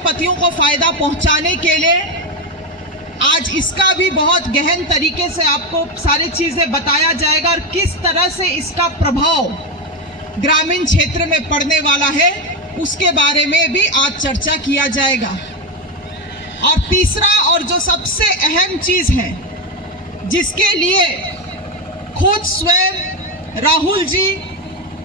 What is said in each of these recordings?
पतियों को फायदा पहुंचाने के लिए आज इसका भी बहुत गहन तरीके से आपको सारी चीजें बताया जाएगा और किस तरह से इसका प्रभाव ग्रामीण क्षेत्र में पड़ने वाला है उसके बारे में भी आज चर्चा किया जाएगा। और तीसरा और जो सबसे अहम चीज है जिसके लिए खुद स्वयं राहुल जी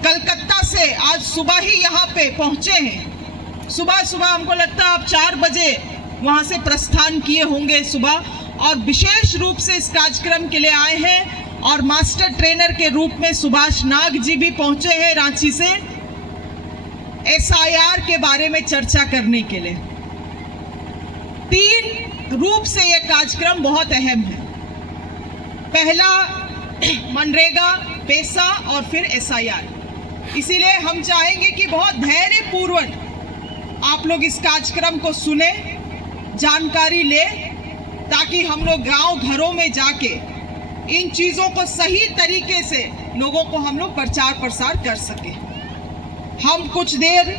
कलकत्ता से आज सुबह ही यहाँ पे पहुंचे हैं। सुबह हमको लगता है आप 4 बजे वहां से प्रस्थान किए होंगे सुबह, और विशेष रूप से इस कार्यक्रम के लिए आए हैं। और मास्टर ट्रेनर के रूप में सुभाष नाग जी भी पहुंचे हैं रांची से SIR के बारे में चर्चा करने के लिए। 3 रूप से यह कार्यक्रम बहुत अहम है। पहला मनरेगा, पैसा और फिर SIR। इसीलिए हम चाहेंगे कि बहुत धैर्यपूर्वक आप लोग इस कार्यक्रम को सुने, जानकारी ले, ताकि हम लोग गांव घरों में जाके इन चीजों को सही तरीके से लोगों को हम लोग प्रचार प्रसार कर सके। हम कुछ देर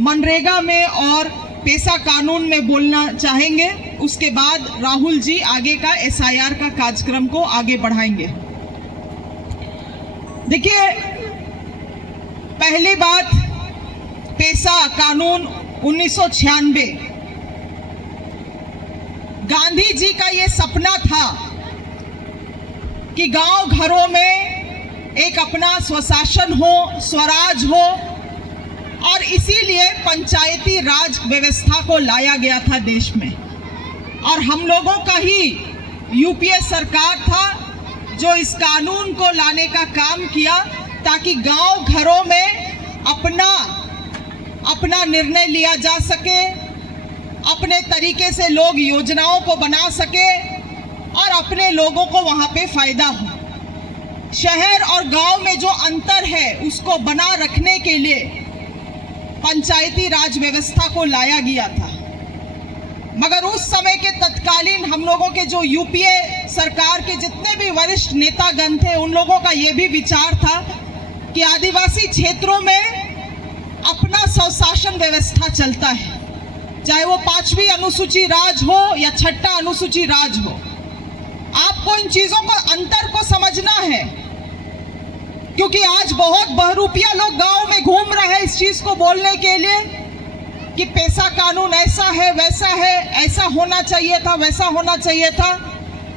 मनरेगा में और पैसा कानून में बोलना चाहेंगे, उसके बाद राहुल जी आगे का SIR का कार्यक्रम को आगे बढ़ाएंगे। देखिए, पहली बात, पैसा कानून 1996, गांधी जी का ये सपना था कि गांव घरों में एक अपना स्वशासन हो, स्वराज हो, और इसीलिए पंचायती राज व्यवस्था को लाया गया था देश में। और हम लोगों का ही UPA सरकार था जो इस कानून को लाने का काम किया ताकि गांव घरों में अपना निर्णय लिया जा सके, अपने तरीके से लोग योजनाओं को बना सके और अपने लोगों को वहां पे फायदा हो। शहर और गांव में जो अंतर है उसको बना रखने के लिए पंचायती राज व्यवस्था को लाया गया था। मगर उस समय के तत्कालीन हम लोगों के जो UPA सरकार के जितने भी वरिष्ठ नेतागण थे, उन लोगों का ये भी विचार था कि आदिवासी क्षेत्रों में अपना स्वशासन व्यवस्था चलता है, चाहे वो 5वीं अनुसूची राज हो या 6ठा अनुसूची राज हो। आपको इन चीजों को अंतर को समझना है, क्योंकि आज बहुत बहरूपिया लोग गांव में घूम रहे हैं इस चीज को बोलने के लिए कि पैसा कानून ऐसा है, वैसा है, ऐसा होना चाहिए था, वैसा होना चाहिए था,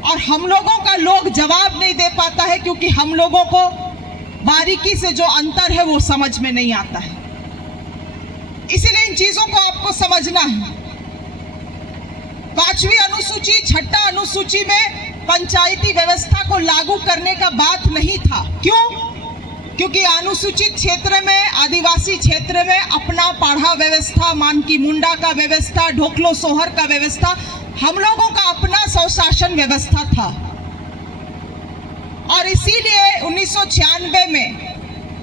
और हम लोगों का लोग जवाब नहीं दे पाता है क्योंकि हम लोगों को बारीकी से जो अंतर है वो समझ में नहीं आता है। इसीलिए इन चीजों को आपको समझना है। 5वीं अनुसूची, 6ठा अनुसूची में पंचायती व्यवस्था को लागू करने का बात नहीं था। क्यों? क्योंकि अनुसूचित क्षेत्र में, आदिवासी क्षेत्र में अपना पाढ़ा व्यवस्था, मानकी मुंडा का व्यवस्था, ढोकलो सोहर का व्यवस्था, हम लोगों का अपना स्वशासन व्यवस्था था। और इसीलिए 1996 में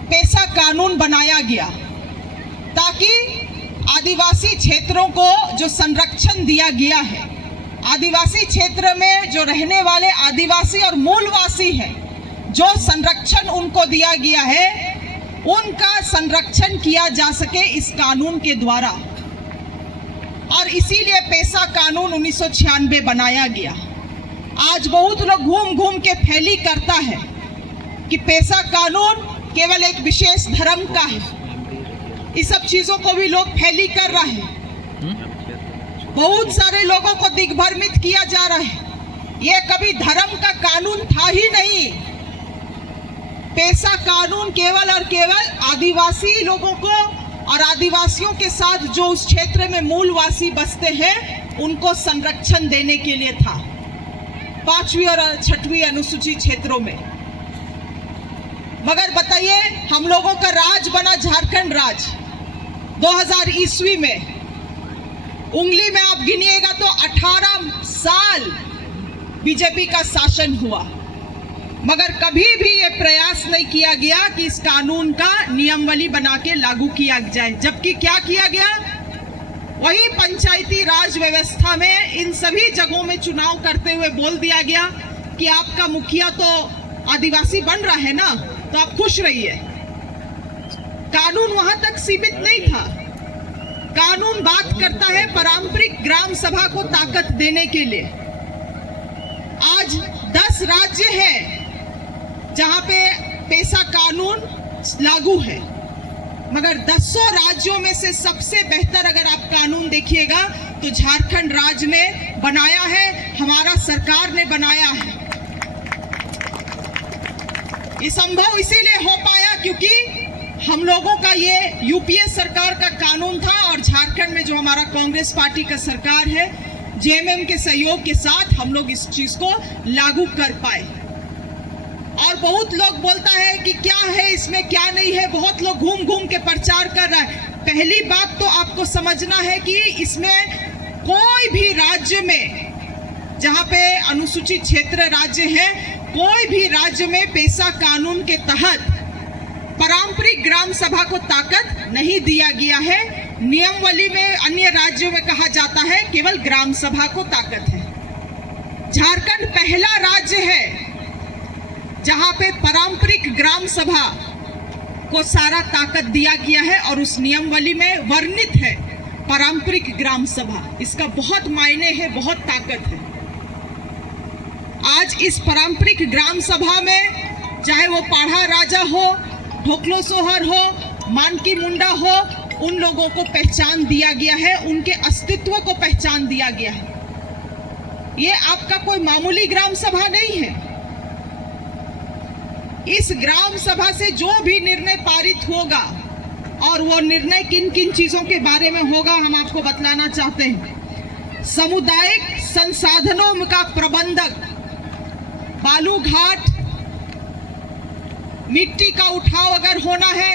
पैसा कानून बनाया गया ताकि आदिवासी क्षेत्रों को जो संरक्षण दिया गया है, आदिवासी क्षेत्र में जो रहने वाले आदिवासी और मूलवासी हैं, जो संरक्षण उनको दिया गया है, उनका संरक्षण किया जा सके इस कानून के द्वारा। और इसीलिए पैसा कानून 1996 बनाया गया। आज बहुत लोग घूम घूम के फैली करता है कि पैसा कानून केवल एक विशेष धर्म का है। इस सब चीजों को भी लोग फैली कर रहे हैं। बहुत सारे लोगों को दिग्भ्रमित किया जा रहा है। ये कभी धर्म का कानून था ही नहीं। पैसा कानून केवल और केवल आदिवासी लोगों को और आदिवासियों के साथ जो उस क्षेत्र में मूलवासी बसते हैं उनको संरक्षण देने के लिए था, 5वीं और 6वीं अनुसूची क्षेत्रों में। मगर बताइए, हम लोगों का राज बना झारखंड राज 2000 ईस्वी में। उंगली में आप गिनिएगा तो 18 साल बीजेपी का शासन हुआ, मगर कभी भी ये प्रयास नहीं किया गया कि इस कानून का नियमावली बना के लागू किया जाए। जबकि क्या किया गया, वही पंचायती राज व्यवस्था में इन सभी जगहों में चुनाव करते हुए बोल दिया गया कि आपका मुखिया तो आदिवासी बन रहा है ना, तो आप खुश रहिए। कानून वहां तक सीमित नहीं था। कानून बात करता है सभा को ताकत देने के लिए आज 10 राज्य हैं जहां पे पेशा कानून लागू है, मगर 10 राज्यों में से सबसे बेहतर अगर आप कानून देखिएगा तो झारखंड राज्य ने बनाया है, हमारा सरकार ने बनाया है। ये संभव इसीलिए हो पाया क्योंकि हम लोगों का ये यूपीए सरकार का कानून था और झारखंड में जो हमारा कांग्रेस पार्टी का सरकार है, जेएमएम के सहयोग के साथ हम लोग इस चीज को लागू कर पाए। और बहुत लोग बोलता है कि क्या है इसमें, क्या नहीं है, बहुत लोग घूम घूम के प्रचार कर रहा है। पहली बात तो आपको समझना है कि इसमें कोई भी राज्य में जहां पे अनुसूचित क्षेत्र राज्य है, कोई भी राज्य में पेशा कानून के तहत पारंपरिक ग्राम सभा को ताकत नहीं दिया गया है। नियमावली में अन्य राज्यों में कहा जाता है केवल ग्राम सभा को ताकत है। झारखंड पहला राज्य है जहां पे पारंपरिक ग्राम सभा को सारा ताकत दिया गया है और उस नियमावली में वर्णित है पारंपरिक ग्राम सभा। इसका बहुत मायने है, बहुत ताकत है। आज इस पारंपरिक ग्राम सभा में चाहे वो पाढ़ा राजा हो, ढोकलो सोहर हो, मानकी मुंडा हो, उन लोगों को पहचान दिया गया है, उनके अस्तित्व को पहचान दिया गया है। ये आपका कोई मामूली ग्राम सभा नहीं है। इस ग्राम सभा से जो भी निर्णय पारित होगा और वो निर्णय किन किन चीजों के बारे में होगा हम आपको बतलाना चाहते हैं। सामुदायिक संसाधनों का प्रबंधक, बालू घाट, मिट्टी का उठाव अगर होना है,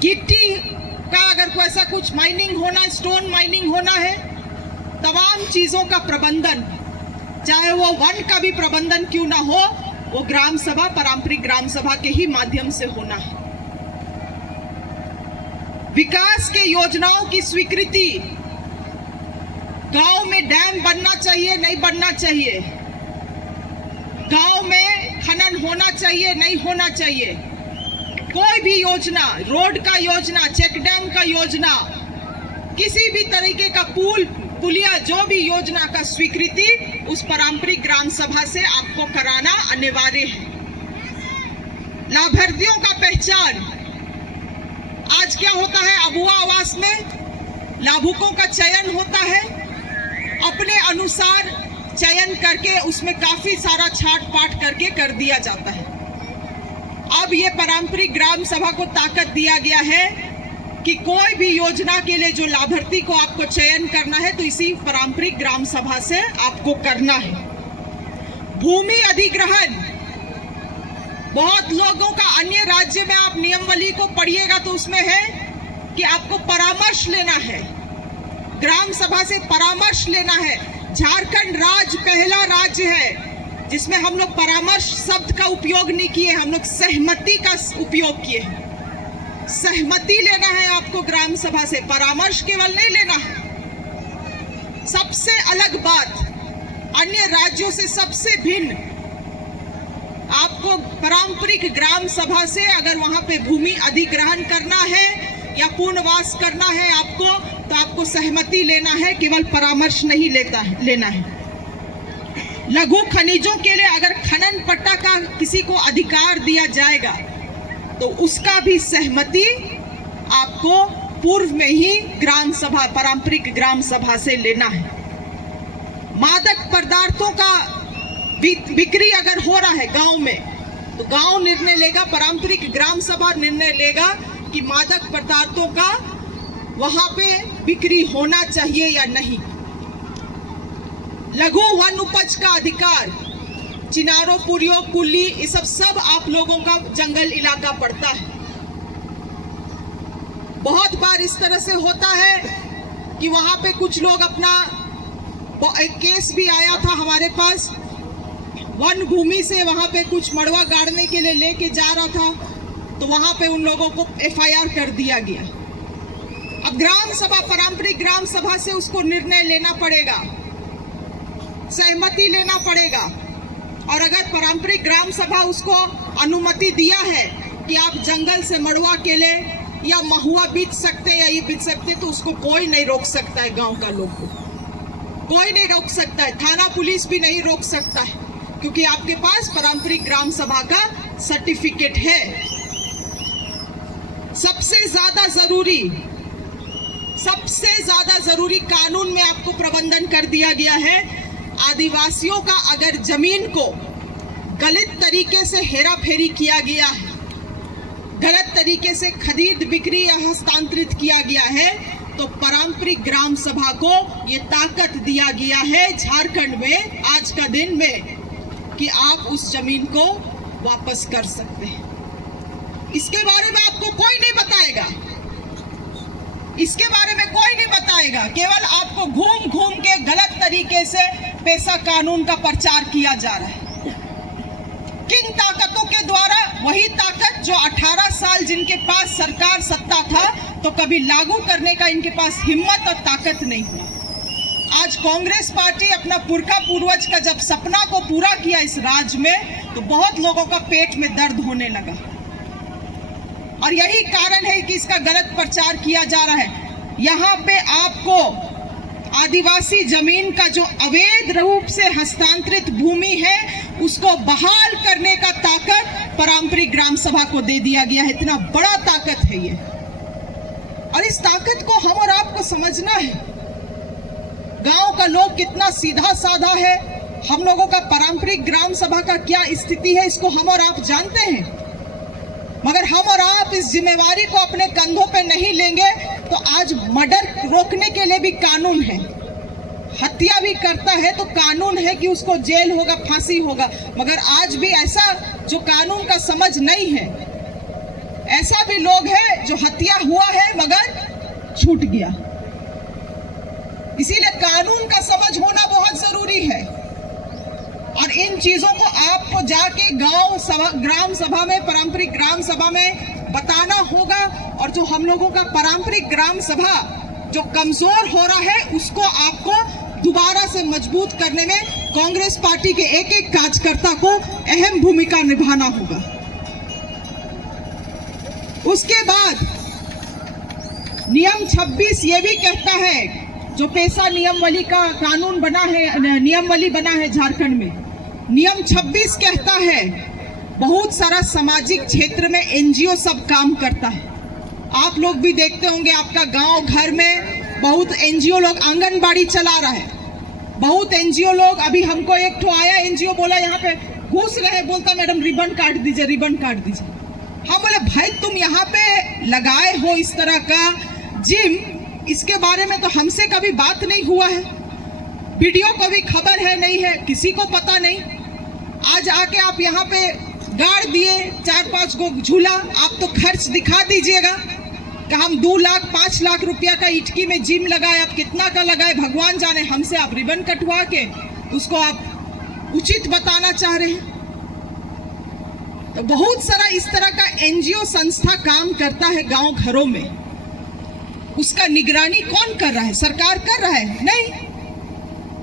गिट्टी का अगर कोई ऐसा कुछ माइनिंग होना, स्टोन माइनिंग होना है, तमाम चीजों का प्रबंधन, चाहे वो वन का भी प्रबंधन क्यों ना हो, वो ग्राम सभा, पारंपरिक ग्राम सभा के ही माध्यम से होना है। विकास के योजनाओं की स्वीकृति, गांव में डैम बनना चाहिए, नहीं बनना चाहिए, गांव में खनन होना चाहिए, नहीं होना चाहिए, कोई भी योजना, रोड का योजना, चेक डैम का योजना, किसी भी तरीके का पुल पुलिया, जो भी योजना का स्वीकृति उस पारंपरिक ग्राम सभा से आपको कराना अनिवार्य है। लाभार्थियों का पहचान, आज क्या होता है, अबुआ आवास में लाभुकों का चयन होता है, अपने अनुसार चयन करके उसमें काफी सारा छाट पाट करके कर दिया जाता है। अब ये पारंपरिक ग्राम सभा को ताकत दिया गया है कि कोई भी योजना के लिए जो लाभार्थी को आपको चयन करना है तो इसी पारंपरिक ग्राम सभा से आपको करना है। भूमि अधिग्रहण, बहुत लोगों का अन्य राज्य में आप नियमावली को पढ़िएगा तो उसमें है कि आपको परामर्श लेना है, ग्राम सभा से परामर्श लेना है। झारखंड राज्य पहला राज्य है जिसमें हम लोग परामर्श शब्द का उपयोग नहीं किए, हम लोग सहमति का उपयोग किए हैं। सहमति लेना है आपको ग्राम सभा से, परामर्श केवल नहीं लेना है। सबसे अलग बात, अन्य राज्यों से सबसे भिन्न, आपको पारंपरिक ग्राम सभा से अगर वहां पे भूमि अधिग्रहण करना है या पुनर्वास करना है आपको, तो आपको सहमति लेना है, केवल परामर्श नहीं लेना है। लघु खनिजों के लिए अगर खनन पट्टा का किसी को अधिकार दिया जाएगा तो उसका भी सहमति आपको पूर्व में ही ग्राम सभा, पारंपरिक ग्राम सभा से लेना है। मादक पदार्थों का बिक्री अगर हो रहा है गांव में तो गांव निर्णय लेगा, पारंपरिक ग्राम सभा निर्णय लेगा कि मादक पदार्थों का वहां पे बिक्री होना चाहिए या नहीं। लघु वन उपज का अधिकार, चिनारो, पुरियो, कुल्ली, ये सब आप लोगों का जंगल इलाका पड़ता है। बहुत बार इस तरह से होता है कि वहां पे कुछ लोग अपना, एक केस भी आया था हमारे पास, वन भूमि से वहां पे कुछ मड़वा गाड़ने के लिए लेके जा रहा था तो वहां पे उन लोगों को एफआईआर कर दिया गया। अब ग्राम सभा, पारंपरिक ग्राम सभा से उसको निर्णय लेना पड़ेगा, सहमति लेना पड़ेगा। और अगर पारंपरिक ग्राम सभा उसको अनुमति दिया है कि आप जंगल से मड़वा के लिए या महुआ बीच सकते हैं या ये बीच सकते, तो उसको कोई नहीं रोक सकता है गांव का लोग को। कोई नहीं रोक सकता है, थाना पुलिस भी नहीं रोक सकता है, क्योंकि आपके पास पारंपरिक ग्राम सभा का सर्टिफिकेट है। सबसे ज्यादा जरूरी कानून में आपको प्रबंधन कर दिया गया है। आदिवासियों का अगर जमीन को गलत तरीके से हेरा फेरी किया गया है, गलत तरीके से खरीद बिक्री या हस्तांतरित किया गया है, तो पारंपरिक ग्राम सभा को ये ताकत दिया गया है झारखंड में आज का दिन में कि आप उस जमीन को वापस कर सकते हैं। इसके बारे में आपको कोई नहीं बताएगा, इसके बारे में कोई नहीं बताएगा। केवल आपको घूम घूम के गलत तरीके से पेशा कानून का प्रचार किया जा रहा है। किन ताकतों के द्वारा? वही ताकत जो 18 साल जिनके पास सरकार सत्ता था तो कभी लागू करने का इनके पास हिम्मत और ताकत नहीं हुआ। आज कांग्रेस पार्टी अपना पुरखा पूर्वज का जब सपना को पूरा किया इस राज्य में, तो बहुत लोगों का पेट में दर्द होने लगा, और यही कारण है कि इसका गलत प्रचार किया जा रहा है। यहाँ पे आपको आदिवासी जमीन का जो अवैध रूप से हस्तांतरित भूमि है उसको बहाल करने का ताकत पारंपरिक ग्राम सभा को दे दिया गया है। इतना बड़ा ताकत है ये, और इस ताकत को हम और आपको समझना है। गांव का लोग कितना सीधा साधा है, हम लोगों का पारंपरिक ग्राम सभा का क्या स्थिति है, इसको हम और आप जानते हैं। मगर हम और आप इस जिम्मेवारी को अपने कंधों पे नहीं लेंगे तो आज मर्डर रोकने के लिए भी कानून है, हत्या भी करता है तो कानून है कि उसको जेल होगा, फांसी होगा। मगर आज भी ऐसा जो कानून का समझ नहीं है, ऐसा भी लोग हैं जो हत्या हुआ है मगर छूट गया। इसीलिए कानून का समझ होना बहुत जरूरी है, और इन चीजों को आपको जाके ग्राम सभा में, पारंपरिक ग्राम सभा में बताना होगा। और जो हम लोगों का पारंपरिक ग्राम सभा जो कमजोर हो रहा है उसको आपको दोबारा से मजबूत करने में कांग्रेस पार्टी के एक एक कार्यकर्ता को अहम भूमिका निभाना होगा। उसके बाद नियम 26 ये भी कहता है, जो पेशा नियमावली का कानून बना है, नियमावली बना है झारखंड में, नियम 26 कहता है बहुत सारा सामाजिक क्षेत्र में एनजीओ सब काम करता है। आप लोग भी देखते होंगे, आपका गांव घर में बहुत एनजीओ लोग आंगनबाड़ी चला रहा है। बहुत एनजीओ लोग, अभी हमको एक ठो आया एनजीओ, बोला यहाँ पे घुस रहे, बोलता मैडम रिबन काट दीजिए, रिबन काट दीजिए। हम बोले भाई तुम यहाँ पे लगाए हो इस तरह का जिम, इसके बारे में तो हमसे कभी बात नहीं हुआ है, वीडियो को भी खबर है नहीं है, किसी को पता नहीं। आज आके आप यहाँ पे गाड़ दिए 4-5 गो झूला, आप तो खर्च दिखा दीजिएगा कि हम 2 लाख 5 लाख रुपया का इटकी में जिम लगाए, आप कितना का लगाए भगवान जाने। हमसे आप रिबन कटवा के उसको आप उचित बताना चाह रहे हैं। तो बहुत सारा इस तरह का एनजीओ संस्था काम करता है गांव घरों में। उसका निगरानी कौन कर रहा है? सरकार कर रहा है? नहीं।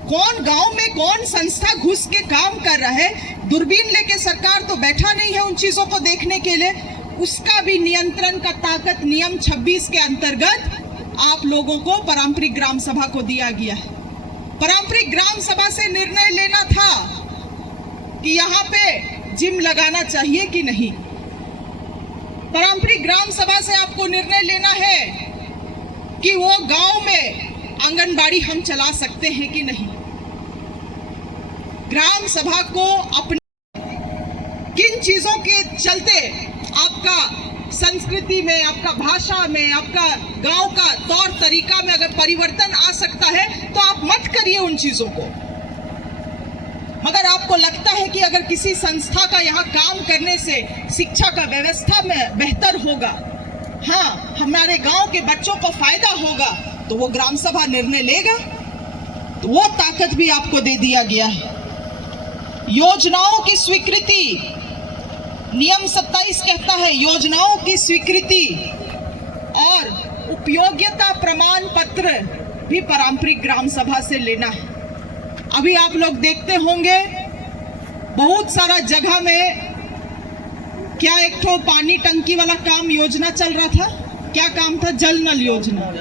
कौन गांव में कौन संस्था घुस के काम कर रहा है? दूरबीन लेके सरकार तो बैठा नहीं है उन चीजों को देखने के लिए। उसका भी नियंत्रण का ताकत नियम 26 के अंतर्गत आप लोगों को पारंपरिक ग्राम सभा को दिया गया है। पारंपरिक ग्राम सभा से निर्णय लेना था कि यहाँ पे जिम लगाना चाहिए कि नहीं। पारंपरिक ग्राम सभा से आपको निर्णय लेना है कि वो गांव में आंगनबाड़ी हम चला सकते हैं कि नहीं। ग्राम सभा को अपने किन चीजों के चलते आपका संस्कृति में, आपका भाषा में, आपका गांव का तौर तरीका में अगर परिवर्तन आ सकता है तो आप मत करिए उन चीजों को। मगर आपको लगता है कि अगर किसी संस्था का यहाँ काम करने से शिक्षा का व्यवस्था में बेहतर होगा, हाँ हमारे गांव के बच्चों को फायदा होगा, तो वो ग्राम सभा निर्णय लेगा। तो वो ताकत भी आपको दे दिया गया है। योजनाओं की स्वीकृति, नियम 27 कहता है योजनाओं की स्वीकृति और उपयोगिता प्रमाण पत्र भी पारंपरिक ग्राम सभा से लेना है। अभी आप लोग देखते होंगे बहुत सारा जगह में क्या एक तो पानी टंकी वाला काम योजना चल रहा था, क्या काम था? जल नल योजना,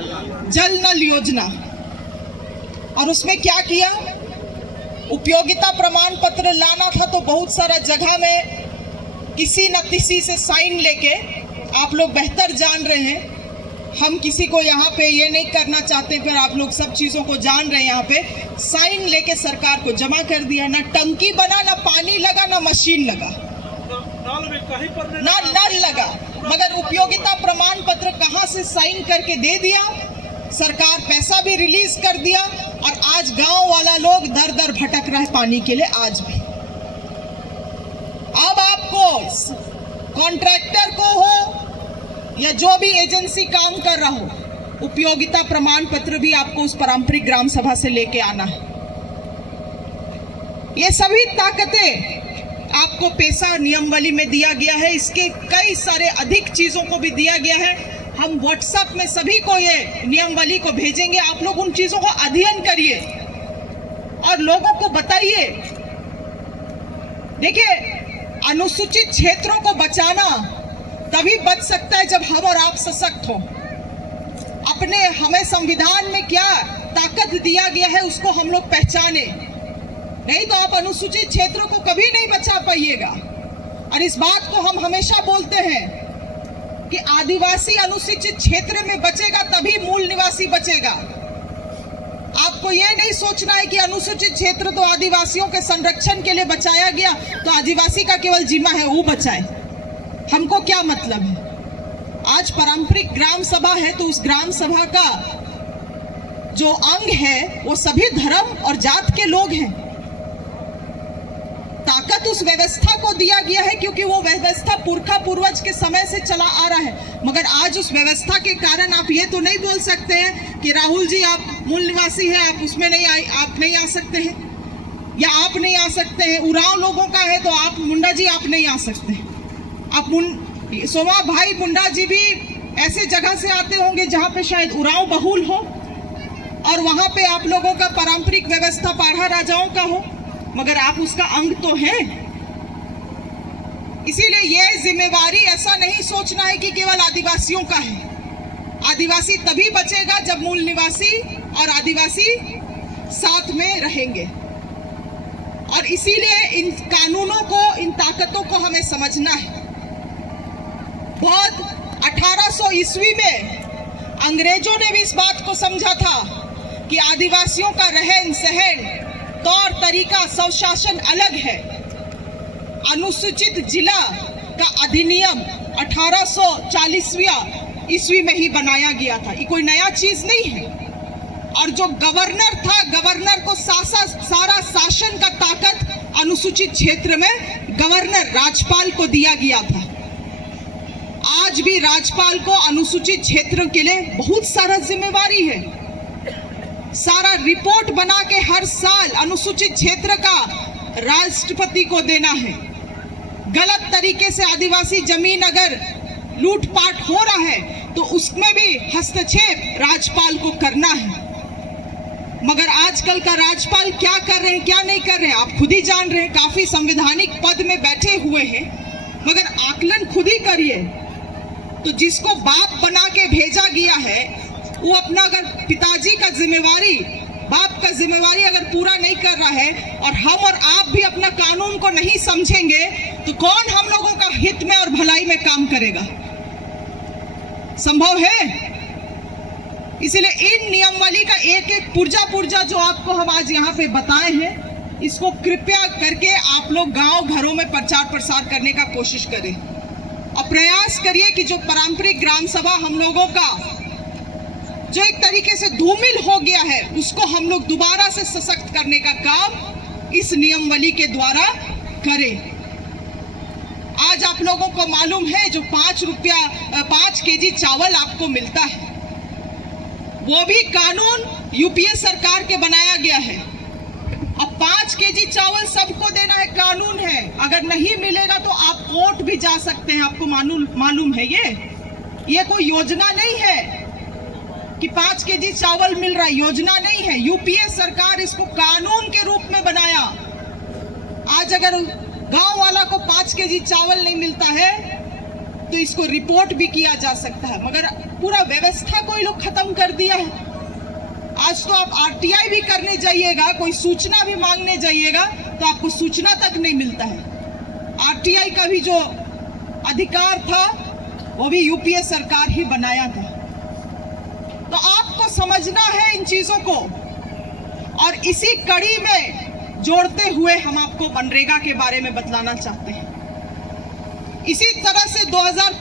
जल नल योजना। और उसमें क्या किया, उपयोगिता प्रमाण पत्र लाना था तो बहुत सारा जगह में किसी न किसी से साइन लेके, आप लोग बेहतर जान रहे हैं, हम किसी को यहाँ पे ये नहीं करना चाहते, फिर आप लोग सब चीज़ों को जान रहे हैं, यहाँ पे साइन लेके सरकार को जमा कर दिया। ना टंकी बना, ना पानी लगा, ना मशीन लगा, ना नल लगा, मगर उपयोगिता प्रमाण पत्र कहाँ से साइन करके दे दिया, सरकार पैसा भी रिलीज कर दिया, और आज गांव वाला लोग दर दर भटक रहा है पानी के लिए आज भी। अब आपको कॉन्ट्रैक्टर को हो या जो भी एजेंसी काम कर रहा हो, उपयोगिता प्रमाण पत्र भी आपको उस पारंपरिक ग्राम सभा से लेके आना है। ये सभी ताकतें आपको पेशा नियमावली में दिया गया है, इसके कई सारे अधिक चीजों को भी दिया गया है। हम व्हाट्सएप में सभी को ये नियमावली को भेजेंगे, आप लोग उन चीजों को अध्ययन करिए और लोगों को बताइए। देखिए, अनुसूचित क्षेत्रों को बचाना तभी बच सकता है जब हम और आप सशक्त हो। हमें संविधान में क्या ताकत दिया गया है उसको हम लोग पहचाने, नहीं तो आप अनुसूचित क्षेत्रों को कभी नहीं बचा पाइएगा। और इस बात को हम हमेशा बोलते हैं कि आदिवासी अनुसूचित क्षेत्र में बचेगा तभी मूल निवासी बचेगा। आपको ये नहीं सोचना है कि अनुसूचित क्षेत्र तो आदिवासियों के संरक्षण के लिए बचाया गया तो आदिवासी का केवल जिम्मा है वो बचाए, हमको क्या मतलब है। आज पारंपरिक ग्राम सभा है तो उस ग्राम सभा का जो अंग है वो सभी धर्म और जात के लोग हैं। ताकत उस व्यवस्था को दिया गया है क्योंकि वो व्यवस्था पुरखा पूर्वज के समय से चला आ रहा है, मगर आज उस व्यवस्था के कारण आप ये तो नहीं बोल सकते हैं कि राहुल जी आप मूल निवासी हैं, आप उसमें आप नहीं आ सकते हैं, या आप नहीं आ सकते हैं। उरांव लोगों का है तो आप मुंडा जी आप नहीं आ सकते हैं। आप सोमा भाई मुंडा जी भी ऐसे जगह से आते होंगे जहाँ पे शायद उरांव बहुल हो और वहाँ पे आप लोगों का पारंपरिक व्यवस्था पाढ़ा राजाओं का हो, मगर आप उसका अंग तो हैं। इसीलिए ये जिम्मेवारी ऐसा नहीं सोचना है कि केवल आदिवासियों का है। आदिवासी तभी बचेगा जब मूल निवासी और आदिवासी साथ में रहेंगे। और इसीलिए इन कानूनों को, इन ताकतों को हमें समझना है। बहुत 1800 ईस्वी में अंग्रेजों ने भी इस बात को समझा था कि आदिवासियों का रहन सहन, तौर तरीका, स्वशासन अलग है। अनुसूचित जिला का अधिनियम 1840 ईस्वी में ही बनाया गया था, ये कोई नया चीज नहीं है। और जो गवर्नर था, गवर्नर को सारा शासन का ताकत अनुसूचित क्षेत्र में गवर्नर राज्यपाल को दिया गया था। आज भी राज्यपाल को अनुसूचित क्षेत्र के लिए बहुत सारा जिम्मेवारी है। सारा रिपोर्ट बना के हर साल अनुसूचित क्षेत्र का राष्ट्रपति को देना है। गलत तरीके से आदिवासी जमीन अगर लूटपाट हो रहा है तो उसमें भी हस्तक्षेप राज्यपाल को करना है। मगर आजकल का राज्यपाल क्या कर रहे हैं, क्या नहीं कर रहे हैं, आप खुद ही जान रहे हैं। काफी संवैधानिक पद में बैठे हुए हैं, मगर आकलन खुद ही करिए। तो जिसको बाप बना के भेजा गया है वो अपना अगर पिताजी का जिम्मेवारी, बाप का जिम्मेवारी अगर पूरा नहीं कर रहा है और हम और आप भी अपना कानून को नहीं समझेंगे तो कौन हम लोगों का हित में और भलाई में काम करेगा? संभव है? इसीलिए इन नियमावली का एक एक पुर्जा जो आपको हम आज यहाँ पे बताए हैं, इसको कृपया करके आप लोग गांव घरों में प्रचार प्रसार करने का कोशिश करें और प्रयास करिए कि जो पारंपरिक ग्राम सभा हम लोगों का जो एक तरीके से धूमिल हो गया है उसको हम लोग दोबारा से सशक्त करने का काम इस नियमावली के द्वारा करें। आज आप लोगों को मालूम है जो 5 केजी चावल आपको मिलता है वो भी कानून यूपीए सरकार के बनाया गया है। अब 5 केजी चावल सबको देना है, कानून है। अगर नहीं मिलेगा तो आप कोर्ट भी जा सकते हैं। आपको मालूम है ये कोई योजना नहीं है कि 5 केजी चावल मिल रहा है, योजना नहीं है। यूपीए सरकार इसको कानून के रूप में बनाया। आज अगर गांव वाला को 5 केजी चावल नहीं मिलता है तो इसको रिपोर्ट भी किया जा सकता है, मगर पूरा व्यवस्था को ये लोग खत्म कर दिया है। आज तो आप आरटीआई भी करने जाइएगा, कोई सूचना भी मांगने जाइएगा तो आपको सूचना तक नहीं मिलता है। आरटीआई का भी जो अधिकार था वो भी यूपीए सरकार ही बनाया था। तो आपको समझना है इन चीजों को, और इसी कड़ी में जोड़ते हुए हम आपको मनरेगा के बारे में बतलाना चाहते हैं। इसी तरह से 2000